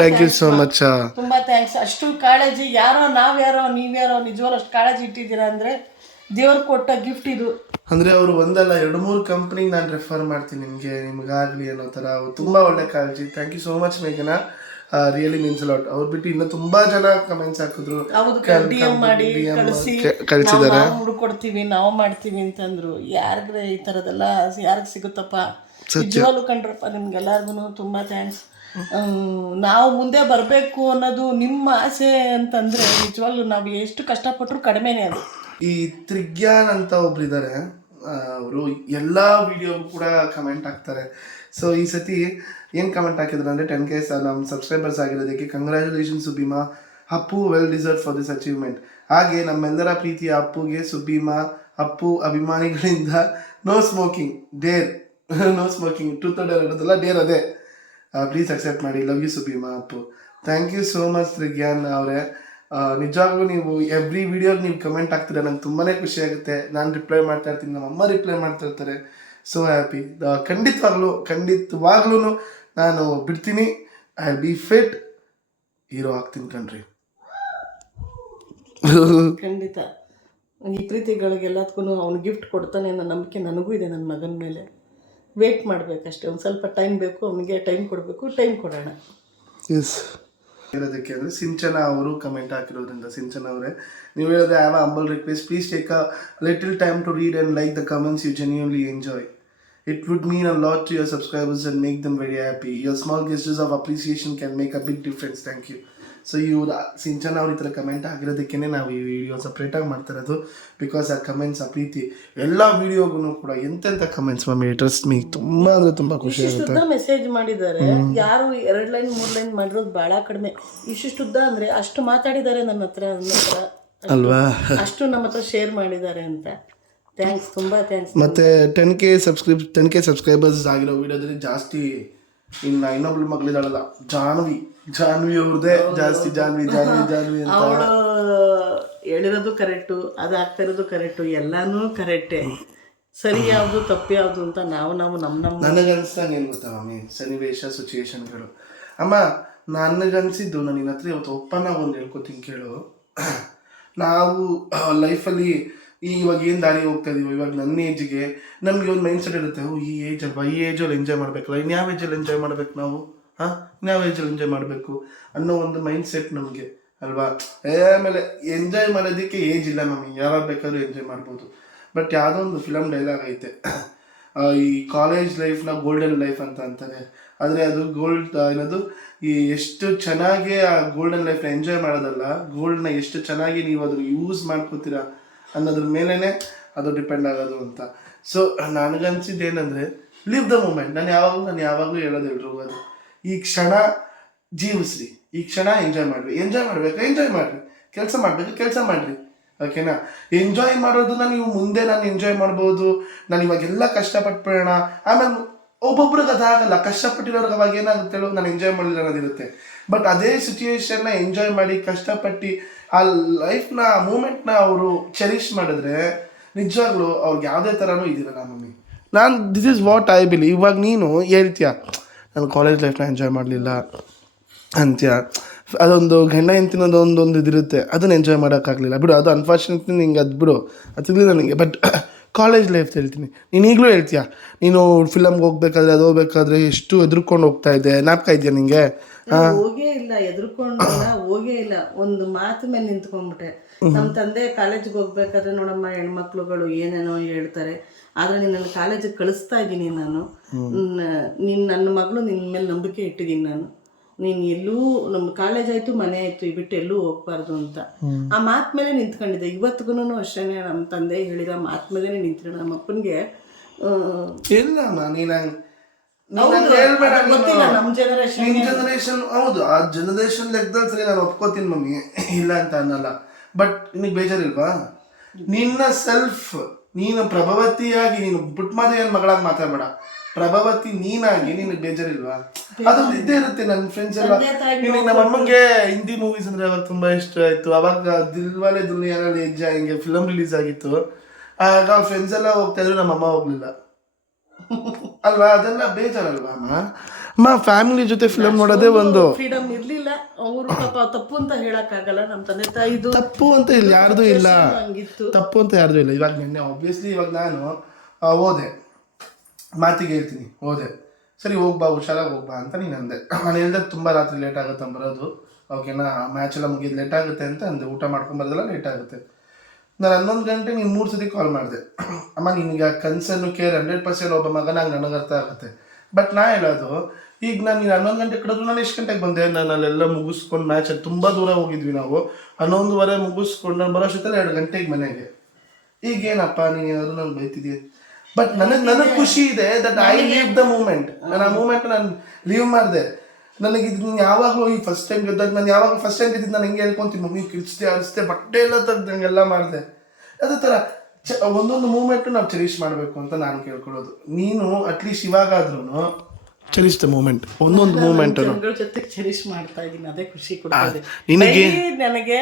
ಥ್ಯಾಂಕ್ ಯು ಸೋ ಮಚ್. ತುಂಬಾ ಥ್ಯಾಂಕ್ಸ್. ಅಷ್ಟು ಕಾಳಜಿ, ಯಾರೋ ನಾವ್ಯಾರೋ ನೀವ್ಯಾರೋ ನಿಜವಾಗ್ಲೂ ಅಷ್ಟು ಕಾಳಜಿ ಇಟ್ಟಿದ್ದೀರಾ ಅಂದ್ರೆ ದೇವ್ರು ಕೊಟ್ಟ ಗಿಫ್ಟ್ ಇದು. ಅಂದರೆ ಅವರು ಒಂದಲ್ಲ 2-3 ಕಂಪ್ನಿಗೆ ನಾನು ರೆಫರ್ ಮಾಡ್ತೀನಿ ನಿಮಗಾಗಲಿ ಅನ್ನೋ ಥರ. ತುಂಬ ಒಳ್ಳೆ ಕಾಳಜಿ. ಥ್ಯಾಂಕ್ ಯು ಸೋ ಮಚ್ ಮೇಘನಾ, ರಿಯಲಿ ಮೀನ್ಸ್ ಲಾಟ್. ಅವ್ರು ಬಿಟ್ಟು ಇನ್ನೂ ತುಂಬ ಜನ ಕಮೆಂಟ್ಸ್ ಹಾಕಿದ್ರು, DM ಮಾಡಿ ಕಳಿಸಿದ್ದಾರೆ, ಹುಡುಕೊಡ್ತೀವಿ ನಾವು ಮಾಡ್ತೀವಿ ಅಂತಂದ್ರು. ಯಾರಿಗ್ರೆ ಈ ಥರದೆಲ್ಲ ಯಾರಿಗೆ ಸಿಗುತ್ತಪ್ಪ, ನಿಜವಾಗ್ಲೂ ಕಂಡ್ರಪ್ಪ. ನಿಮ್ಗೆಲ್ಲರಿಗೂ ತುಂಬ ಥ್ಯಾಂಕ್ಸ್. ನಾವು ಮುಂದೆ ಬರಬೇಕು ಅನ್ನೋದು ನಿಮ್ಮ ಆಸೆ ಅಂತಂದರೆ ನಿಜವಾಗ್ಲೂ ನಾವು ಎಷ್ಟು ಕಷ್ಟಪಟ್ಟರು ಕಡಿಮೆನೇ ಅದು. ಈ ತ್ರಿಜ್ಞಾನ್ ಅಂತ ಒಬ್ರು ಇದ್ದಾರೆ, ಅವರು ಎಲ್ಲ ವಿಡಿಯೋಗೂ ಕೂಡ ಕಮೆಂಟ್ ಹಾಕ್ತಾರೆ. ಸೊ ಈ ಸತಿ ಏನು ಕಮೆಂಟ್ ಹಾಕಿದ್ರು ಅಂದರೆ 10K ನಮ್ಮ ಸಬ್ಸ್ಕ್ರೈಬರ್ಸ್ ಆಗಿರೋದಕ್ಕೆ congratulations Subbima, Appu well deserve for this achievement. ಹಾಗೆ ನಮ್ಮೆಲ್ಲರ ಪ್ರೀತಿಯ ಅಪ್ಪುಗೆ ಸುಬ್ಬೀಮಾ ಅಪ್ಪು ಅಭಿಮಾನಿಗಳಿಂದ no smoking dare, no smoking 2022 dare ಅದೇ, ಪ್ಲೀಸ್ ಅಕ್ಸೆಪ್ಟ್ ಮಾಡಿ. Love you Subbima Appu. Thank you so much ತ್ರಿಜ್ಞಾನ್ ಅವರೇ. ನಿಜವಾಗ್ಲೂ ನೀವು ಎವ್ರಿ ವಿಡಿಯೋಗೆ ನೀವು ಕಮೆಂಟ್ ಹಾಕ್ತೀರಾ, ನಂಗೆ ತುಂಬಾ ಖುಷಿ ಆಗುತ್ತೆ. ನಾನು ರಿಪ್ಲೈ ಮಾಡ್ತಾ ಇರ್ತೀನಿ, ನಮ್ಮ ಅಮ್ಮ ರಿಪ್ಲೈ ಮಾಡ್ತಾ ಇರ್ತಾರೆ. So happy. ಖಂಡಿತವಾಗ್ಲೂ ನಾನು ಬಿಡ್ತೀನಿ. I will be fit, hero ಆಗ್ತೀನಿ ಕಣ್ರಿ. ಖಂಡಿತ ಈ ಪ್ರೀತಿಗಳಿಗೆಲ್ಲದಕ್ಕೂ ಅವ್ನು ಗಿಫ್ಟ್ ಕೊಡ್ತಾನೆ ಅನ್ನೋ ನಂಬಿಕೆ ನನಗೂ ಇದೆ. ನನ್ನ ಮಗನ ಮೇಲೆ ವೇಟ್ ಮಾಡಬೇಕಷ್ಟೇ, ಒಂದು ಸ್ವಲ್ಪ ಟೈಮ್ ಬೇಕು, ಅವನಿಗೆ ಟೈಮ್ ಕೊಡಬೇಕು, ಟೈಮ್ ಕೊಡೋಣ. ಎಸ್ ಹೇಳೋದಕ್ಕೆ ಅಂದರೆ ಸಿಂಚನ ಅವರು ಕಮೆಂಟ್ ಹಾಕಿರೋದ್ರಿಂದ, ಸಿಂಚನ ಅವರೇ ನೀವು ಹೇಳಿದ್ರೆ have a humble request, please take a little time to read and like the comments you genuinely enjoy. It would mean a lot to your subscribers and make them very happy. Your small gestures of appreciation can make a big difference. Thank you. So ಇವರು ಸಿಂಚನ ಅವ್ರ ಈ ಥರ comment ಆಗಿರೋದಕ್ಕೇ ನಾವು ಈ video ಸಪ್ರೇಟಾಗಿ ಮಾಡ್ತಿರೋದು. Because ಆ comments, ಆ ಪ್ರೀತಿ ಎಲ್ಲ ವಿಡಿಯೋಗೂ ಕೂಡ ಎಂತೆಂಥ ಕಮೆಂಟ್ಸ್ ಮಮ್ಮಿ, ಟ್ರಸ್ಟ್ ಮೀ, ತುಂಬ ಅಂದರೆ ತುಂಬ ಖುಷಿ ಆಗುತ್ತೆ. ಮೆಸೇಜ್ ಮಾಡಿದ್ದಾರೆ, ಯಾರು 2 ಲೈನ್ 3 ಲೈನ್ ಮಾಡಿರೋದು ಭಾಳ ಕಡಿಮೆ. ಇಷ್ಟಿಷ್ಟುದ್ದ ಅಂದರೆ ಅಷ್ಟು ಮಾತಾಡಿದ್ದಾರೆ ನನ್ನ ಹತ್ರ ಅಲ್ವಾ, ಅಷ್ಟು ನಮ್ಮ ಹತ್ರ ಶೇರ್ ಮಾಡಿದ್ದಾರೆ ಅಂತ. ಥ್ಯಾಂಕ್ಸ್, ತುಂಬ ಥ್ಯಾಂಕ್ಸ್. ಮತ್ತು 10K ಸಬ್ಸ್ಕ್ರೈಬರ್ಸ್ ಆಗಿರೋ ವಿಡಿಯೋದಲ್ಲಿ ಜಾಸ್ತಿ ಇನ್ನೊಬ್ಳು ಮಗಳಿದಾಳಲ್ಲ, ಜಾನ್ವಿ ಅವ್ರದ್ದೇ ಜಾಸ್ತಿ. ಜಾನ್ವಿ ಅಂತ ಅವಳು ಹೇಳಿರೋದು ಕರೆಕ್ಟು, ಅದು ಆಗ್ತಾ ಇರೋದು ಕರೆಕ್ಟು, ಎಲ್ಲನೂ ಕರೆಕ್ಟೇ. ಸರಿ ಯಾವುದು ತಪ್ಪು ಯಾವುದು ಅಂತ ನಾವು ನಮ್ಮ ನನಗನ್ಸ್ದಂಗೆ ಏನು ಗೊತ್ತಾ ಮಮ್ಮಿ, ಸನ್ನಿವೇಶ ಸಿಚುವೇಶನ್ಗಳು. ಅಮ್ಮ ನನಗನ್ಸಿದ್ದು, ನಾನು ನಿನ್ನ ಹತ್ರ ಇವತ್ತು ಒಪ್ಪನಾಗ ಒಂದು ಹೇಳ್ಕೊತೀನಿ ಕೇಳು. ನಾವು ಲೈಫಲ್ಲಿ ಇವಾಗ ಏನು ದಾರಿ ಹೋಗ್ತಾ ಇದೀವಿ, ಇವಾಗ ನನ್ನ ಏಜ್ಗೆ ನಮಗೆ ಒಂದು ಮೈಂಡ್ ಸೆಟ್ ಇರುತ್ತೆ, ಈ ಏಜ್ ಅಲ್ವಾ, ಈ ಏಜಲ್ಲಿ ಎಂಜಾಯ್ ಮಾಡಬೇಕಲ್ಲ, ಇನ್ಯಾವ ಏಜಲ್ಲಿ ಎಂಜಾಯ್ ಮಾಡ್ಬೇಕು ನಾವು, ಇನ್ಯಾವ ಏಜಲ್ಲಿ ಎಂಜಾಯ್ ಮಾಡಬೇಕು ಅನ್ನೋ ಒಂದು ಮೈಂಡ್ ಸೆಟ್ ನಮಗೆ ಅಲ್ವಾ. ಆಮೇಲೆ ಎಂಜಾಯ್ ಮಾಡೋದಕ್ಕೆ ಏಜ್ ಇಲ್ಲ ಮಮ್ಮಿ, ಯಾವಾಗ ಬೇಕಾದ್ರೂ ಎಂಜಾಯ್ ಮಾಡ್ಬೋದು. ಬಟ್ ಯಾವುದೋ ಒಂದು ಫಿಲಮ್ ಡೈಲಾಗ್ ಐತೆ, ಈ ಕಾಲೇಜ್ ಲೈಫ್ನ ಗೋಲ್ಡನ್ ಲೈಫ್ ಅಂತ ಅಂತಾರೆ. ಆದರೆ ಅದು ಏನದು, ಈ ಎಷ್ಟು ಚೆನ್ನಾಗಿ ಆ ಗೋಲ್ಡನ್ ಲೈಫ್ನ ಎಂಜಾಯ್ ಮಾಡೋದಲ್ಲ, ಗೋಲ್ಡ್ನ ಎಷ್ಟು ಚೆನ್ನಾಗಿ ನೀವು ಅದನ್ನು ಯೂಸ್ ಮಾಡ್ಕೋತೀರಾ ಅನ್ನೋದ್ರ ಮೇಲೇ ಅದು ಡಿಪೆಂಡ್ ಆಗೋದು ಅಂತ. ಸೊ ನನಗನ್ಸಿದ್ದು ಏನಂದರೆ, ಲಿವ್ ದ ಮೂಮೆಂಟ್. ನಾನು ಯಾವಾಗಲೂ ಹೇಳೋದು ಎಲ್ರಿಗೂ ಅದು, ಈ ಕ್ಷಣ ಜೀವಿಸ್ರಿ, ಈ ಕ್ಷಣ ಎಂಜಾಯ್ ಮಾಡ್ಬೇಕು, ಎಂಜಾಯ್ ಮಾಡಿರಿ. ಕೆಲಸ ಮಾಡಿರಿ, ಓಕೆನಾ. ಎಂಜಾಯ್ ಮಾಡೋದನ್ನ ನೀವು ಮುಂದೆ ನಾನು ಎಂಜಾಯ್ ಮಾಡ್ಬೋದು, ನಾನು ಇವಾಗೆಲ್ಲ ಕಷ್ಟಪಟ್ಬಿಡೋಣ, ಆಮೇಲೆ ಒಬ್ಬೊಬ್ರಿಗೆ ಅದಾಗಲ್ಲ. ಕಷ್ಟಪಟ್ಟಿರೋರ್ಗೆ ಅವಾಗ ಏನಾಗುತ್ತೆ ಹೇಳೋ, ನಾನು ಎಂಜಾಯ್ ಮಾಡಲಿಲ್ಲ ಅನ್ನೋದಿರುತ್ತೆ. ಬಟ್ ಅದೇ ಸಿಚುಯೇಷನ್ನ ಎಂಜಾಯ್ ಮಾಡಿ ಕಷ್ಟಪಟ್ಟು ಆ ಲೈಫ್ನ ಆ ಮೂಮೆಂಟ್ನ ಅವರು ಚೆರಿಷ್ ಮಾಡಿದ್ರೆ ನಿಜವಾಗ್ಲೂ ಅವ್ರಿಗೆ ಯಾವುದೇ ಥರನೂ ಇದಿರಲ್ಲ mummy. This is what I believe. ಇವಾಗ ನೀನು ಹೇಳ್ತೀಯ ನಾನು ಕಾಲೇಜ್ ಲೈಫ್ನ ಎಂಜಾಯ್ ಮಾಡಲಿಲ್ಲ ಅಂತ್ಯ, ಅದೊಂದು ಗಂಡ ಹೆಂಡ್ತಿನದು ಒಂದೊಂದು ಇದಿರುತ್ತೆ, ಅದನ್ನು ಎಂಜಾಯ್ ಮಾಡೋಕ್ಕಾಗಲಿಲ್ಲ ಬಿಡು, ಅದು ಅನ್ಫಾರ್ಚುನೇಟ್ಲಿ ನಿಂಗೆ ಅದು ಬಿಡು, ಅದು ಸಿಗಲಿಲ್ಲ ನನಗೆ. ಬಟ್ ಕಾಲೇಜ್ ಲೈಫ್ ಹೇಳ್ತೀನಿ, ನೀನು ಈಗಲೂ ಹೇಳ್ತೀಯ, ನೀನು ಫಿಲಮ್ಗೆ ಹೋಗ್ಬೇಕಾದ್ರೆ ಅದು ಹೋಗ್ಬೇಕಾದ್ರೆ ಎಷ್ಟು ಎದುರ್ಕೊಂಡು ಹೋಗ್ತಾ ಇದ್ದೆ, ಜ್ಞಾಪಕ ಇದೆಯಾ ನಿಂಗೆ? ಹೋಗೇ ಇಲ್ಲ, ಎದುರ್ಕೊಂಡಿಲ್ಲ, ಹೋಗೇ ಇಲ್ಲ, ಒಂದು ಮಾತು ಮೇಲೆ ನಿಂತ್ಕೊಂಡ್ಬಿಟ್ಟೆ. ನಮ್ಮ ತಂದೆ ಕಾಲೇಜಿಗೆ ಹೋಗ್ಬೇಕಾದ್ರೆ, ನೋಡಮ್ಮ ಹೆಣ್ಮಕ್ಳುಗಳು ಏನೇನೋ ಹೇಳ್ತಾರೆ, ಆದರೆ ನಿನ್ನ ಕಾಲೇಜಿಗೆ ಕಳಿಸ್ತಾ ಇದ್ದೀನಿ ನಾನು, ನನ್ನ ಮಗಳು ನಿನ್ನ ಮೇಲೆ ನಂಬಿಕೆ ಇಟ್ಟಿದ್ದೀನಿ ನಾನು, ನೀನು ಎಲ್ಲೂ ನಮ್ಮ ಕಾಲೇಜ್ ಆಯಿತು ಮನೆ ಆಯಿತು ಬಿಟ್ಟು ಎಲ್ಲೂ ಹೋಗ್ಬಾರ್ದು ಅಂತ ಆ ಮಾತು ಮೇಲೆ ನಿಂತ್ಕೊಂಡಿದ್ದೆ. ಇವತ್ತಿಗೂ ಅಷ್ಟೇ, ನಮ್ಮ ತಂದೆ ಹೇಳಿರೋ ಮಾತು ಮೇಲೆ ನಿಂತ್ಕೊಂಡು ನಮ್ಮ ಅಪ್ಪನಿಗೆ ಇಲ್ಲ ನಮ್ಮ ಜನರೇಷನ್ ಹೌದು, ಆ ಜನರೇಷನ್ ಲೆಕ್ಕದಲ್ಲಿ ಸರಿ ನಾನು ಒಪ್ಕೋತೀನಿ ಮಮ್ಮಿ, ಇಲ್ಲ ಅಂತ ಅನ್ನಲ್ಲ. ಬಟ್ ನಿನಗೆ ಬೇಜಾರಿಲ್ವಾ? ನಿನ್ನ ಸೆಲ್ಫ್ ನೀನು ಪ್ರಭಾವತಿಯಾಗಿ, ನೀನು ಪುಟ್ಮಾದೇವಿಯ ಮಗಳಾಗಿ ಮಾತಾಡಬೇಡ, ಪ್ರಭಾವತಿ ನೀನಾಗಿ ನಿನಗೆ ಬೇಜಾರಿಲ್ವಾ? ಅದೊಂದು ಇದ್ದೇ ಇರುತ್ತೆ. ನನ್ನ ಫ್ರೆಂಡ್ಸ್ ಎಲ್ಲ, ನಮ್ಮ ಅಮ್ಮಂಗೆ ಹಿಂದಿ ಮೂವೀಸ್ ಅಂದ್ರೆ ಅವಾಗ ತುಂಬಾ ಇಷ್ಟ ಆಯ್ತು. ಅವಾಗ ದಿಲ್ವಾಲೆ ದುನಿಯಾನಲ್ಲಿ ಹಿಂಗೆ ಫಿಲಮ್ ರಿಲೀಸ್ ಆಗಿತ್ತು, ಆಗ ಫ್ರೆಂಡ್ಸ್ ಎಲ್ಲ ಹೋಗ್ತಾ ಇದ್ರು, ನಮ್ಮ ಅಮ್ಮ ಹೋಗ್ಲಿಲ್ಲ ಅಲ್ವಾ. ಅದೆಲ್ಲ ಬೇಜಾರಲ್ವಾ ಅಮ್ಮ? ಫ್ಯಾಮಿಲಿ ಜೊತೆ ಫಿಲಮ್ ನೋಡೋದೇ ಒಂದು ಫ್ರೀಡಮ್ ಇರ್ಲಿಲ್ಲ. ಅವರು ತಪ್ಪು ಅಂತ ಹೇಳಕ್ಕಾಗಲ್ಲ, ನಮ್ಮ ತಂದೆ ತಾಯಿದು ತಪ್ಪು ಅಂತ ಇಲ್ಲ, ಯಾರ್ದು ಇಲ್ಲ, ತಪ್ಪು ಅಂತ ಯಾರ್ದು ಇಲ್ಲ. ಇವಾಗ ನಿನ್ನೆ ಆಬ್ವಿಯಸ್ಲಿ ಇವಾಗ ನಾನು ಓದೆ, ಮಾತಿಗೆ ಹೇಳ್ತೀನಿ, ಹೋದೆ, ಸರಿ ಹೋಗ್ಬಾ, ಹುಷಾರಾಗಿ ಹೋಗ್ಬಾ ಅಂತ ನೀನು ಅಂದೆ. ನಾನು ಹೇಳ್ದೆ ತುಂಬ ರಾತ್ರಿ ಲೇಟ್ ಆಗುತ್ತೆ ಬರೋದು, ಓಕೆನಾ, ಮ್ಯಾಚ್ ಎಲ್ಲ ಮುಗಿದು ಲೇಟ್ ಆಗುತ್ತೆ ಅಂತ ಅಂದೆ. ಊಟ ಮಾಡ್ಕೊಂಬರೋದೆಲ್ಲ ಲೇಟ್ ಆಗುತ್ತೆ. ನಾನು 11 ಗಂಟೆ ನೀನು 3 ಸತಿ ಕಾಲ್ ಮಾಡಿದೆ. ಅಮ್ಮ ನಿನಗೆ ಕನ್ಸರ್ನು ಕೇರ್ 100% ಒಬ್ಬ ಮಗನಾಗ ನನಗೆ ಅರ್ಥ ಆಗುತ್ತೆ. ಬಟ್ ನಾ ಹೇಳೋದು, ಈಗ ನಾನು 11 ಗಂಟೆ ಕಡೆದ್ರು, ನಾನು ಎಷ್ಟು ಗಂಟೆಗೆ ಬಂದೆ? ನಾನು ಅಲ್ಲೆಲ್ಲ ಮುಗಿಸ್ಕೊಂಡು, ಮ್ಯಾಚಲ್ಲಿ ತುಂಬ ದೂರ ಹೋಗಿದ್ವಿ ನಾವು, 11:15 ಮುಗಿಸ್ಕೊಂಡು ನಾನು ಬರೋಷ್ಟೊತ್ತಲ್ಲಿ 2 ಗಂಟೆಗೆ ಮನೆಗೆ. ಈಗೇನಪ್ಪ ನೀನು ಏನಾದರೂ ನಾನು ಬೈತಿದ್ದೀಯ? ಬಟ್ ನನಗೆ ಖುಷಿ ಇದೆ that I live the moment. ನಾನು ಆ ಮೂಮೆಂಟ್ ನಾನು ಲೀವ್ ಮಾಡಿದೆ. ನನಗೆ ಇದು ಯಾವಾಗಲೂ ಈ ಫಸ್ಟ್ ಟೈಮ್ ಗೆದ್ದಾಗ, ನಾನು ಯಾವಾಗ ಫಸ್ಟ್ ಟೈಮ್ ಗೆದ್ದಿದ್ದು ನಾನು ಹೆಂಗೆ ಹೇಳ್ಕೊತೀನಿ, ಮಮ್ಮಿ ಕಿರ್ಚಿದೆ, ಅರಿಸ್ತೆ, ಬಟ್ಟೆ ಎಲ್ಲ ತೆಗ್ದಂಗೆಲ್ಲ ಮಾಡಿದೆ. ಅದೇ ಥರ ಒಂದೊಂದು ಮೂಮೆಂಟು ನಾವು ಚೆರಿಷ್ ಮಾಡಬೇಕು ಅಂತ ನಾನು ಕೇಳ್ಕೊಳ್ಳೋದು. ನೀನು ಅಟ್ಲೀಸ್ಟ್ ಇವಾಗಾದ್ರೂ ಚೆರಿಷ್ ದ ಮೂಮೆಂಟ್, ಒಂದೊಂದು ಮೂಮೆಂಟು ಜೊತೆ ಚೆರಿಷ್ ಮಾಡ್ತಾ ಇದ್ದೀನಿ, ಅದೇ ಖುಷಿ ಕೊಡ್ತಾ ಇದೆ ನನಗೆ.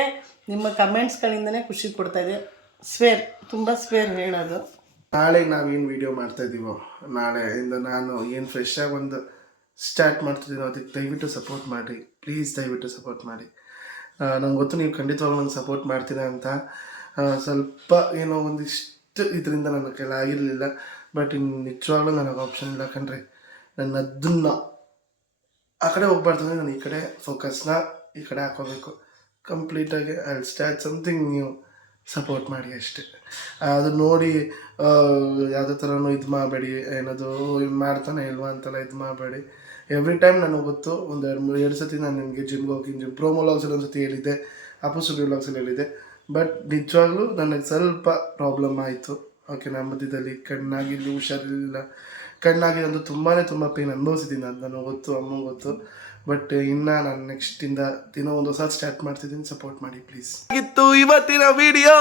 ನಿಮ್ಮ ಕಮೆಂಟ್ಸ್ಗಳಿಂದನೇ ಖುಷಿ ಕೊಡ್ತಾ ಇದೆ. ಸ್ವೇರ್, ತುಂಬ ಸ್ವೇರ್ ಹೇಳೋದು. ನಾಳೆ ನಾವೇನು ವೀಡಿಯೋ ಮಾಡ್ತಾ ಇದ್ದೀವೋ, ನಾಳೆಯಿಂದ ನಾನು ಏನು ಫ್ರೆಶ್ ಆಗಿ ಒಂದು ಸ್ಟಾರ್ಟ್ ಮಾಡ್ತಿದ್ದೀನೋ ಅದಕ್ಕೆ ದಯವಿಟ್ಟು ಸಪೋರ್ಟ್ ಮಾಡಿ ಪ್ಲೀಸ್, ದಯವಿಟ್ಟು ಸಪೋರ್ಟ್ ಮಾಡಿ. ನಂಗೆ ಗೊತ್ತು ನೀವು ಖಂಡಿತವಾಗ್ಲೂ ನಂಗೆ ಸಪೋರ್ಟ್ ಮಾಡ್ತೀರಾ ಅಂತ. ಸ್ವಲ್ಪ ಏನೋ ಒಂದಿಷ್ಟು ಇದರಿಂದ ನನ್ನ ಕೈಲಿ ಆಗಿರಲಿಲ್ಲ, ಬಟ್ ಇನ್ನು ನಿಜವಾಗ್ಲೂ ನನಗೆ ಆಪ್ಷನ್ ಇಲ್ಲ ಕಣ್ರಿ. ನನ್ನ ಅದನ್ನು ಆ ಕಡೆ ಹೋಗ್ಬಾರ್ದು ಅಂದರೆ ನಾನು ಈ ಕಡೆ ಫೋಕಸ್ನ ಈ ಕಡೆ ಹಾಕೋಬೇಕು ಕಂಪ್ಲೀಟಾಗಿ. I will start something new. Support ಮಾಡಿ ಅಷ್ಟೇ. ಅದು ನೋಡಿ ಯಾವುದೇ ಥರನೂ ಇದು ಮಾಡಬೇಡಿ, ಏನದು ಮಾಡ್ತಾನೆ ಇಲ್ವಾ ಅಂತೆಲ್ಲ ಇದು ಮಾಡಬೇಡಿ. ಎವ್ರಿ ಟೈಮ್ ನನಗೆ ಗೊತ್ತು, ಒಂದು 2 ಸತಿ ನಾನು ನಿಮಗೆ ಜಿಮ್ಗೆ ಹೋಗಿ ಪ್ರೋಮೋ ವ್ಲಾಗ್ಸಲ್ಲಿ ಒಂದು ಸತಿ ಹೇಳಿದ್ದೆ, ಅಪೋಸಿಟಿವ್ ವ್ಲಾಗ್ಸಲ್ಲಿ ಹೇಳಿದ್ದೆ. ಬಟ್ ನಿಜವಾಗ್ಲೂ ನನಗೆ ಸ್ವಲ್ಪ ಪ್ರಾಬ್ಲಮ್ ಆಯಿತು, ಓಕೆ. ನಮ್ಮ ಮಧ್ಯದಲ್ಲಿ ಕಣ್ಣಾಗಿದ್ದು ಹುಷಾರಿರಲಿಲ್ಲ, ಕಣ್ಣಾಗಿ ನಂದು ತುಂಬ ಪೇನ್ ಅನುಭವಿಸಿದ್ದೀನಿ, ಅದು ನನಗೆ ಗೊತ್ತು, ಅಮ್ಮಂಗೆ ಗೊತ್ತು. ಬಟ್ ಇನ್ನು ನಾನು ನೆಕ್ಸ್ಟಿಂದ ದಿನ ಒಂದು ಹೊಸ ಸ್ಟಾರ್ಟ್ ಮಾಡ್ತಿದ್ದೀನಿ. ಸಪೋರ್ಟ್ ಮಾಡಿ ಪ್ಲೀಸ್. ಆಗಿತ್ತು ಇವತ್ತಿನ ವಿಡಿಯೋ.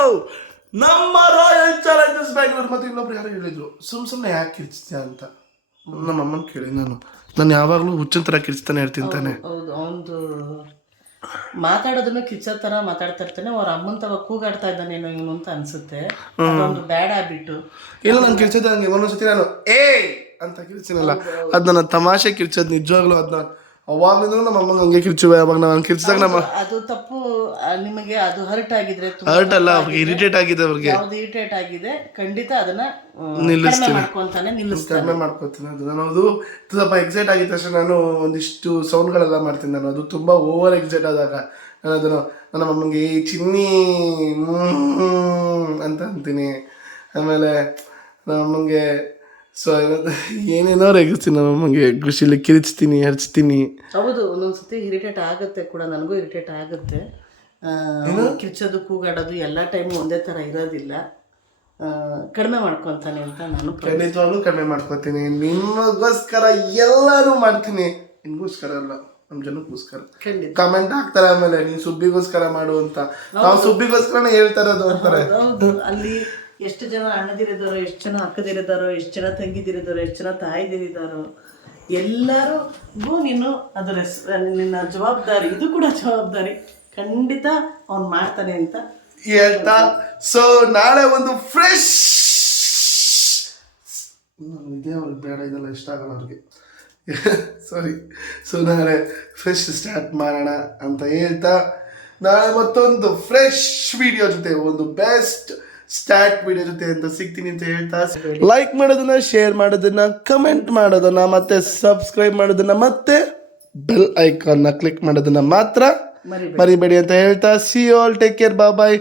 ನಮ್ಮ ರಾಯಲ್ ಚಾಲೆಂಜರ್ಸ್ ಬ್ಯಾಂಗ್ಳೂರ್ ಮತ್ತು ಇನ್ನೊಬ್ರು ಯಾರು ಹೇಳಿದ್ರು ಸುಮ್ಮನೆ ಯಾಕೆ ಕಿರ್ಚ್ತೀಯ ಅಂತ. ನಮ್ಮ ಅಮ್ಮನ ಕೇಳಿ ನಾನು ಯಾವಾಗಲೂ ಹುಚ್ಚಿನ ಥರ ಕಿರ್ಚ್ತಾನೆ ಇರ್ತೀನಿ ತಾನೆ. ಹೌದು, ಅವನದು ಮಾತಾಡೋದನ್ನು ಕಿಚ್ಚ ಥರ ಮಾತಾಡ್ತಾ ಇರ್ತಾನೆ. ಅವ್ರ ಅಮ್ಮನ ತವ ಕೂಗಾಡ್ತಾ ಇದ್ದಾನೇನೋ ಇವನು ಅಂತ ಅನ್ಸುತ್ತೆ. ಅದೊಂದು ಬ್ಯಾಡ್ ಹ್ಯಾಬಿಟ್ಟು. ಇಲ್ಲ, ನಾನು ಕಿರ್ಚೋದು ಹಂಗೆ. ಒಂದೊಂದ್ಸತಿ ನಾನು ಏ ಅಂತ ಕಿರ್ಚಿನಲ್ಲ, ಅದು ನನ್ನ ತಮಾಷೆ ಕಿರ್ಚೋದು. ನಿಜವಾಗ್ಲೂ ಅದನ್ನ ಅವಾಗಲೂ ನಮ್ಮ ಅಮ್ಮಂಗೆ ಹಂಗೆ ಕಿರ್ಚುವೆ. ಅವಾಗ ನಾನು ಕಿರ್ಚಿದಾಗ ನಮ್ಮ ಅದು ತಪ್ಪು. ನಿಮಗೆ ಅದು ಹರ್ಟ್ ಆಗಿದ್ರೆ, ಹರ್ಟ್ ಅಲ್ಲ, ಅವ್ರಿಗೆ ಇರಿಟೇಟ್ ಆಗಿದೆ. ಅವ್ರಿಗೆ ಯಾವ್ದು ಇರಿಟೇಟ್ ಆಗಿದೆ ಖಂಡಿತ ಅದನ್ನ ನಿಲ್ಲಿಸ್ತೀನಿ, ಕಡಿಮೆ ಮಾಡ್ಕೊತೀನಿ. ಅದು ನಾನು ಅದು ಸ್ವಲ್ಪ ಎಕ್ಸೈಟ್ ಆಗಿದ ತಕ್ಷಣ ನಾನು ಒಂದಿಷ್ಟು ಸೌಂಡ್ಗಳೆಲ್ಲ ಮಾಡ್ತೀನಿ. ನಾನು ಅದು ತುಂಬ ಓವರ್ ಎಕ್ಸೈಟ್ ಆದಾಗ ನಾನು ಅದನ್ನು ನನ್ನ ಅಮ್ಮಂಗೆ ಚಿನ್ನಿ ಅಂತ ಅಂತೀನಿ. ಆಮೇಲೆ ನಮ್ಮ ಅಮ್ಮಂಗೆ ಏನೇನೋ ರೇಗಿಸ್ತೀನಿ. ನಮ್ಮ ಅಮ್ಮಂಗೆ ಖುಷಿಲಿ ಕಿರಿಚ್ತೀನಿ, ಹರ್ಚ್ತೀನಿ. ಹೌದು, ಒಂದೊಂದ್ಸತಿ ಇರಿಟೇಟ್ ಆಗುತ್ತೆ ಕೂಡ, ನನಗೂ ಇರಿಟೇಟ್ ಆಗುತ್ತೆ. ಕಿರ್ಚೋದು ಕೂಗಾಡೋದು ಎಲ್ಲ ಟೈಮು ಒಂದೇ ಥರ ಇರೋದಿಲ್ಲ. ಕಡಿಮೆ ಮಾಡ್ಕೊತಾನೆ ಅಂತ ನಾನು ಖಂಡಿತವಾಗ್ಲೂ ಕಡಿಮೆ ಮಾಡ್ಕೊತೀನಿ. ನಿಮಗೋಸ್ಕರ ಎಲ್ಲಾನು ಮಾಡ್ತೀನಿ, ನಿಮಗೋಸ್ಕರ ಅಲ್ಲ, ನಮ್ಮ ಜನಕ್ಕೋಸ್ಕರ. ಕಮೆಂಟ್ ಹಾಕ್ತಾರೆ ಆಮೇಲೆ ನೀನು ಸುಬ್ಬಿಗೋಸ್ಕರ ಮಾಡು ಅಂತ. ನಾವು ಸುಬ್ಬಿಗೋಸ್ಕರನೇ ಹೇಳ್ತಾ ಇರೋದು ಅಂತಾರೆ. ಹೌದು, ಅಲ್ಲಿ ಎಷ್ಟು ಜನ ಅಣ್ಣದಿರಿದಾರೋ, ಎಷ್ಟು ಜನ ಅಕ್ಕದಿರಿದಾರೋ, ಎಷ್ಟು ಜನ ತಂಗಿದಿರಿದಾರೋ, ಎಷ್ಟು ಜನ ತಾಯಿದಿರಿದಾರೋ, ಎಲ್ಲರಿಗೂ ನೀನು ಅದು ನಿನ್ನ ಜವಾಬ್ದಾರಿ. ಇದು ಕೂಡ ಜವಾಬ್ದಾರಿ. ಖಂಡಿತ ಅವ್ನು ಮಾಡ್ತಾನೆ ಅಂತ ಹೇಳ್ತಾ, ಸೊ ನಾಳೆ ಒಂದು ಫ್ರೆಶ್ ಇದೇ ಅವ್ರಿಗೆ ಬೇಡ, ಇದೆಲ್ಲ ಇಷ್ಟ ಆಗಲ್ಲ ಅವ್ರಿಗೆ. ಸಾರಿ. ಸೊ ನಾಳೆ ಫ್ರೆಶ್ ಸ್ಟಾರ್ಟ್ ಮಾಡೋಣ ಅಂತ ಹೇಳ್ತಾ, ನಾಳೆ ಮತ್ತೊಂದು ಫ್ರೆಶ್ ವಿಡಿಯೋ ಜೊತೆ, ಒಂದು ಬೆಸ್ಟ್ ಸ್ಟಾರ್ಟ್ ವಿಡಿಯೋ ಜೊತೆ ಅಂತ ಸಿಗ್ತೀನಿ ಅಂತ ಹೇಳ್ತಾ, ಲೈಕ್ ಮಾಡೋದನ್ನ, ಶೇರ್ ಮಾಡೋದನ್ನ, ಕಮೆಂಟ್ ಮಾಡೋದನ್ನ, ಮತ್ತೆ ಸಬ್ಸ್ಕ್ರೈಬ್ ಮಾಡೋದನ್ನ, ಮತ್ತೆ ಬೆಲ್ ಐಕಾನ್ನ ಕ್ಲಿಕ್ ಮಾಡೋದನ್ನ ಮಾತ್ರ ಮರಿಬೇಡಿ ಅಂತ ಹೇಳ್ತಾ, ಸಿ ಆಲ್, ಟೇಕ್ ಕೇರ್, ಬಾಯ್.